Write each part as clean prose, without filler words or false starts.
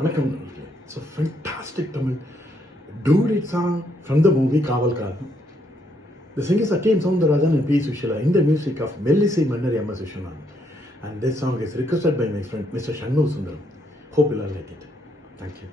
வணக்கம். It's a fantastic Tamil duet song from the movie Kavalkaran. The singers are K. M. Soundarajan and P. Sushila in the music of Mellisai Mannar M. S. Vishwanath. And this song is requested by my friend Mr. Shannu Sundaram. Hope you'll all like it. Thank you.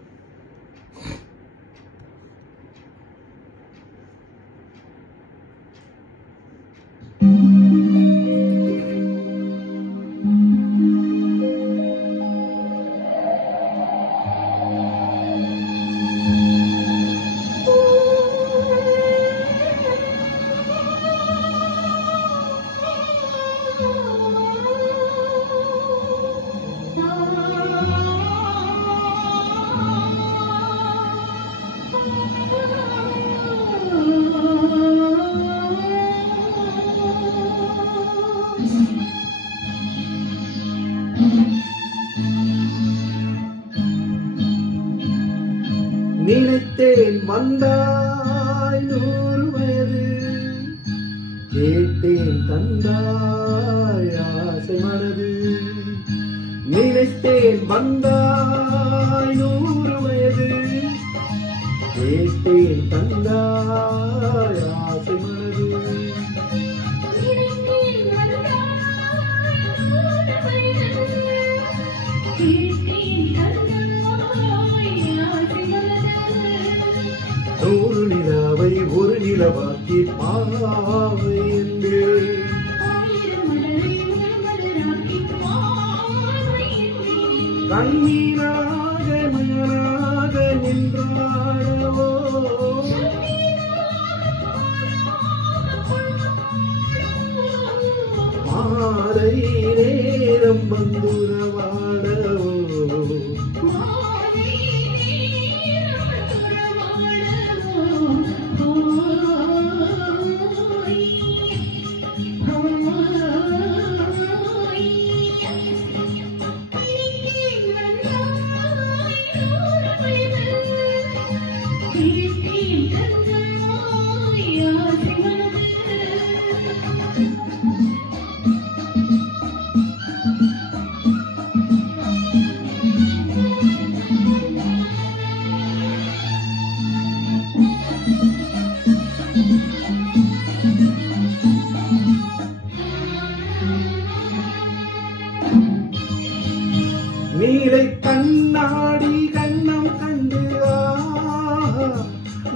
நினைத்தேன் வந்தாய் 100 வயது, கேட்டேன் தந்தாய் ஆசை மனது. நினைத்தேன் வந்தாய் 100 வயது, கேட்டேன் தந்தாய் ஆசை மனது. நூறு நிலாவை ஒரு நிலவாக்கி பாவை என்று கண்ணீராக மகனாக நின்றாடவோ, மாலை நேரம் வந்துரவாடவோ. நீலை கண்ணாடி கண்ணம் கண்டு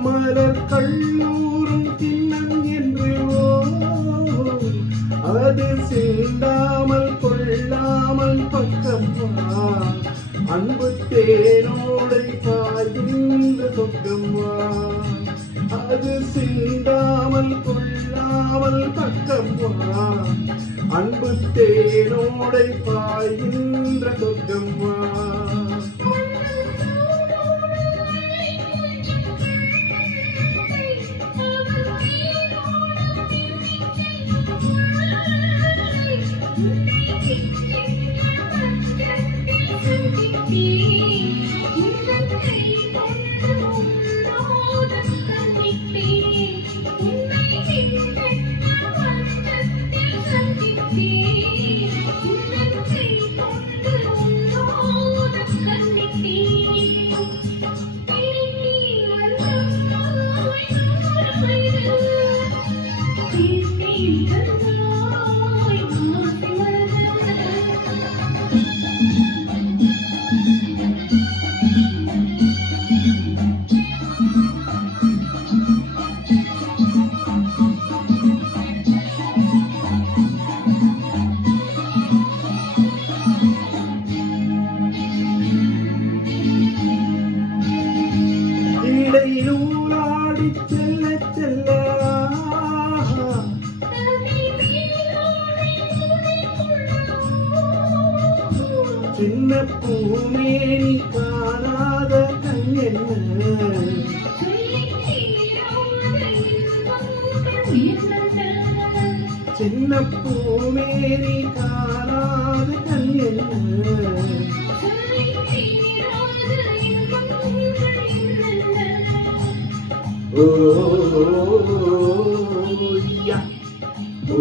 மலர் கல்லூரும் திண்ணம் என்று அது சிந்தாமல் கொள்ளாமல் பக்கம் அன்பு தேனோடை பாய்கின்ற சொர்க்கம். அது சிந்தாமல் கொள்ளாமல் பக்கம் அன்பு தேனோடை பாய்கின்ற சொர்க்கம். நூலாடி செல்ல செல்ல சின்ன பூமேனி காணாத கண்ணென்ன, சின்ன பூமேனி காணாத கண்ணென்ன. ஓ யா ஓ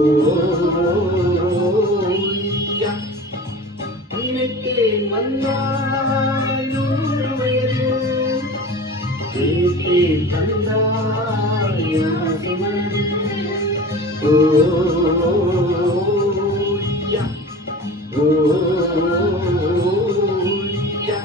யா நினைத்தேன் வந்தாய் 100 ஓ, யா.